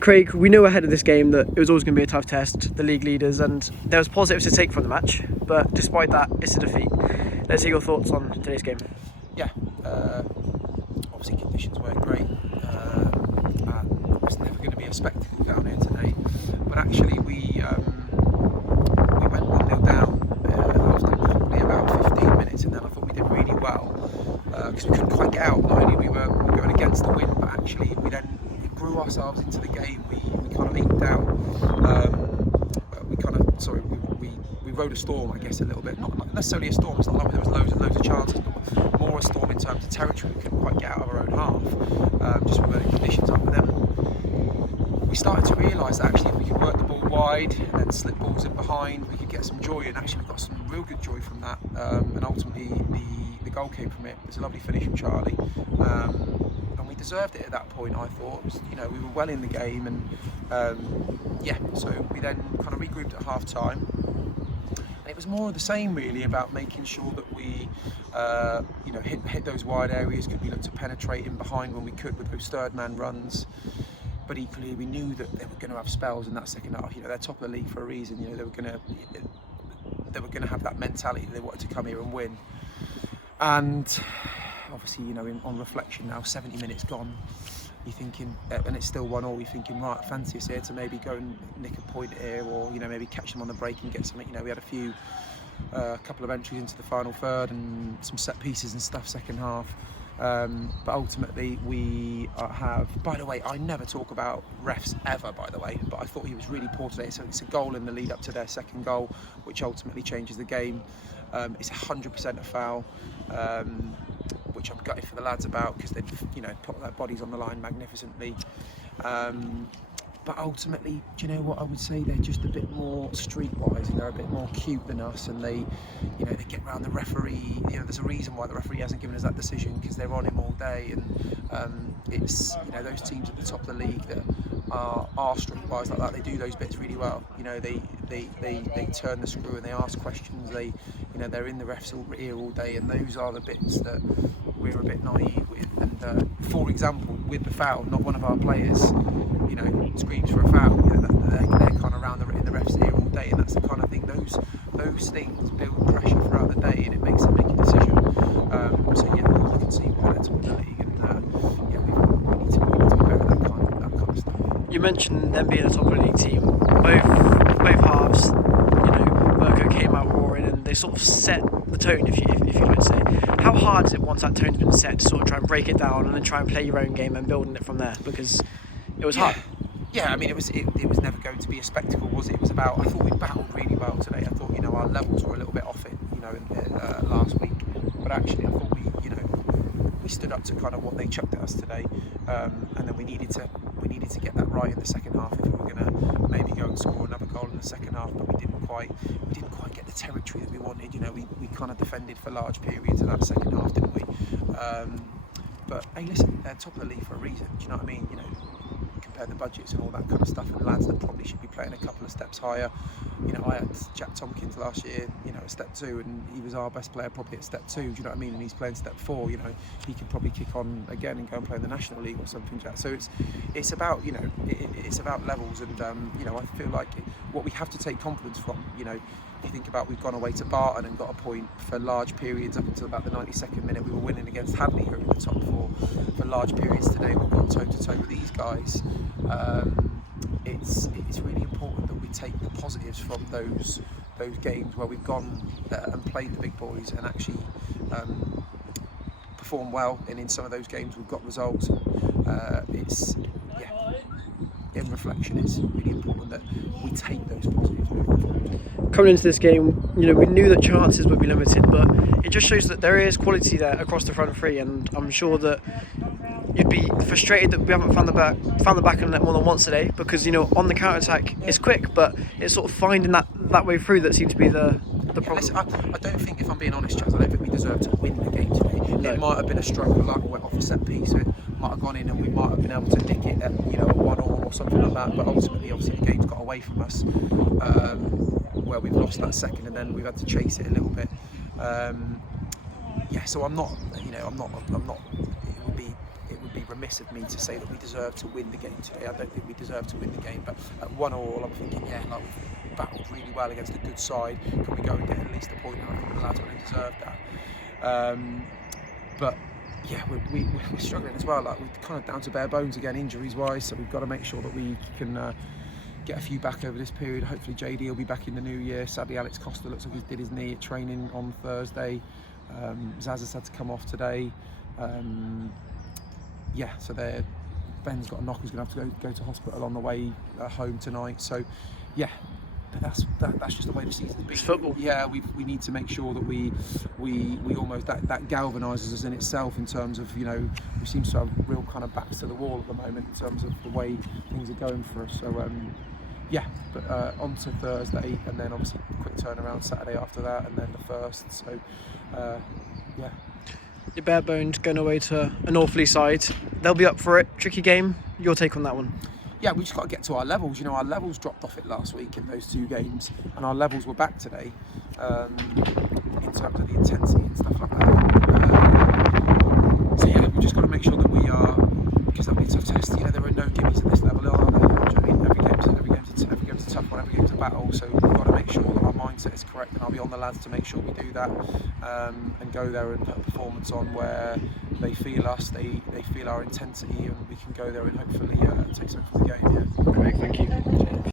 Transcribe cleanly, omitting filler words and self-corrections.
Craig, we knew ahead of this game that it was always going to be a tough test, the league leaders, and there was positives to take from the match, but despite that, it's a defeat. Let's hear your thoughts on today's game. Yeah, obviously conditions weren't great. It's never going to be a spectacle down here today, but actually we went 1-0 down after probably about 15 minutes, and then I thought we did really well because we couldn't quite get out. Not only we were going against the wind, but actually we grew ourselves into the game. We kind of eked out. We rode a storm, I guess, a little bit. Not necessarily a storm. It's not like there was loads and loads of chances, but more a storm in terms of territory. We couldn't quite get out of our own half, just with the conditions up. But then we started to realise that actually if we could work the ball wide and then slip balls in behind, we could get some joy. And actually we got some real good joy from that. And ultimately the goal came from it. It was a lovely finish from Charlie. And we deserved it at that point, I thought. It was, we were well in the game, and so we then kind of regrouped at half time. And it was more of the same really, about making sure that we hit those wide areas. Could we look to penetrate in behind when we could with those third man runs, but equally we knew that they were going to have spells in that second half. They're top of the league for a reason. They were going to have that mentality that they wanted to come here and win. And obviously, on reflection now, 70 minutes gone, you're thinking, and it's still 1-1, you're thinking, right, fancy us here to maybe go and nick a point here, or maybe catch them on the break and get something. We had a couple of entries into the final third and some set pieces and stuff second half. But ultimately we have, by the way, I never talk about refs ever, by the way, but I thought he was really poor today. So it's a goal in the lead up to their second goal, which ultimately changes the game. It's 100% a foul, which I'm gutted for the lads about, because they put their bodies on the line magnificently. But ultimately, do you know what I would say? They're just a bit more streetwise, and they're a bit more cute than us, and they get around the referee. There's a reason why the referee hasn't given us that decision, because they're on him all day, and it's those teams at the top of the league that are streetwise like that. They do those bits really well. They turn the screw and they ask questions. They're in the refs' ear all day, and those are the bits that we're a bit naive with. And for example, with the foul, not one of our players screams for a foul. They're kind of around in the ref's ear all day, and that's the kind of thing. Those things build pressure throughout the day, and it makes them make a decision. You can see why they're top of the league, and we need to be better at that kind of stuff. You mentioned them being a top of the league team. Both halves, Berko came out roaring, and they sort of set the tone, if you like to say. How hard is it, once that tone's been set, to sort of try and break it down and then try and play your own game and building it from there? Because it was hard. Yeah, I mean, it was never going to be a spectacle, was it? It was about, I thought we battled really well today. I thought, our levels were a little bit off it, last week. But actually, I thought we stood up to kind of what they chucked at us today. And then we needed to get that right in the second half if we were going to maybe go and score another goal in the second half. But we didn't quite get the territory that we wanted. We kind of defended for large periods of that second half, didn't we? But hey, listen, they're top of the league for a reason. Do you know what I mean? Compare the budgets and all that kind of stuff, and lads that probably should be playing a couple of steps higher. I had Jack Tompkins last year, at step 2, and he was our best player probably at step 2. Do you know what I mean? And he's playing step 4. He could probably kick on again and go and play in the National League or something, Jack. So it's about it's about levels, and I feel like what we have to take confidence from. You think about, we've gone away to Barton and got a point for large periods up until about the 92nd minute. We were winning against Hadley, who are in the top 4 for large periods today. We've gone toe to toe with these guys. It's really important that we take the positives from those games where we've gone and played the big boys and actually performed well. And in some of those games, we've got results. In reflection, it's really important that we take those positives moving forward. Coming into this game, we knew that chances would be limited, but it just shows that there is quality there across the front three, and I'm sure that you'd be frustrated that we haven't found the back and net more than once today, because on the counter attack it's quick, but it's sort of finding that way through that seems to be the problem. Listen, I don't think, if I'm being honest, Chaz, I don't think we deserve to win the game today. No. It might have been a stroke of luck, went off a set piece, so it might have gone in and we might have been able to nick it at a 1-1 or something like that. But ultimately, obviously, the game's got away from us, where we've lost that second, and then we've had to chase it a little bit. So I'm not. It would be remiss of me to say that we deserve to win the game today. I don't think we deserve to win the game, but at 1-1, I'm thinking, yeah, like we've battled really well against a good side. Can we go and get at least a point? And I think the lads would have deserved that. But yeah, we're struggling as well. Like, we're kind of down to bare bones again, injuries wise. So we've got to make sure that we can get a few back over this period. Hopefully JD will be back in the new year. Sadly, Alex Costa looks like he did his knee at training on Thursday. Zaz's had to come off today. Yeah, so Ben's got a knock. He's going to have to go to hospital on the way home tonight. So yeah, that's just the way the season's been. It's football. Yeah, we need to make sure that we almost that galvanises us in itself, in terms of, you know, we seem to have real kind of backs to the wall at the moment in terms of the way things are going for us. So yeah, but on to Thursday, and then obviously quick turnaround Saturday after that, and then the first. So yeah. Your bare bones going away to an Awfully side. They'll be up for it. Tricky game. Your take on that one? Yeah, we just got to get to our levels. You know, our levels dropped off it last week in those 2 games, and our levels were back today in terms of the intensity and stuff like that. So yeah, we've just got to make sure that we are, because that'll be a tough test. You know, there are no gimmies at this level, are there? Do you know what I mean? Every game's a tough one. Every game's a battle. So we've got to make sure that our mindset is correct, and I'll be on the lads to make sure we do that, and go there and put a performance on where they feel us, they feel our intensity, and we can go there and hopefully take something from the game. Yeah. Great, thank you.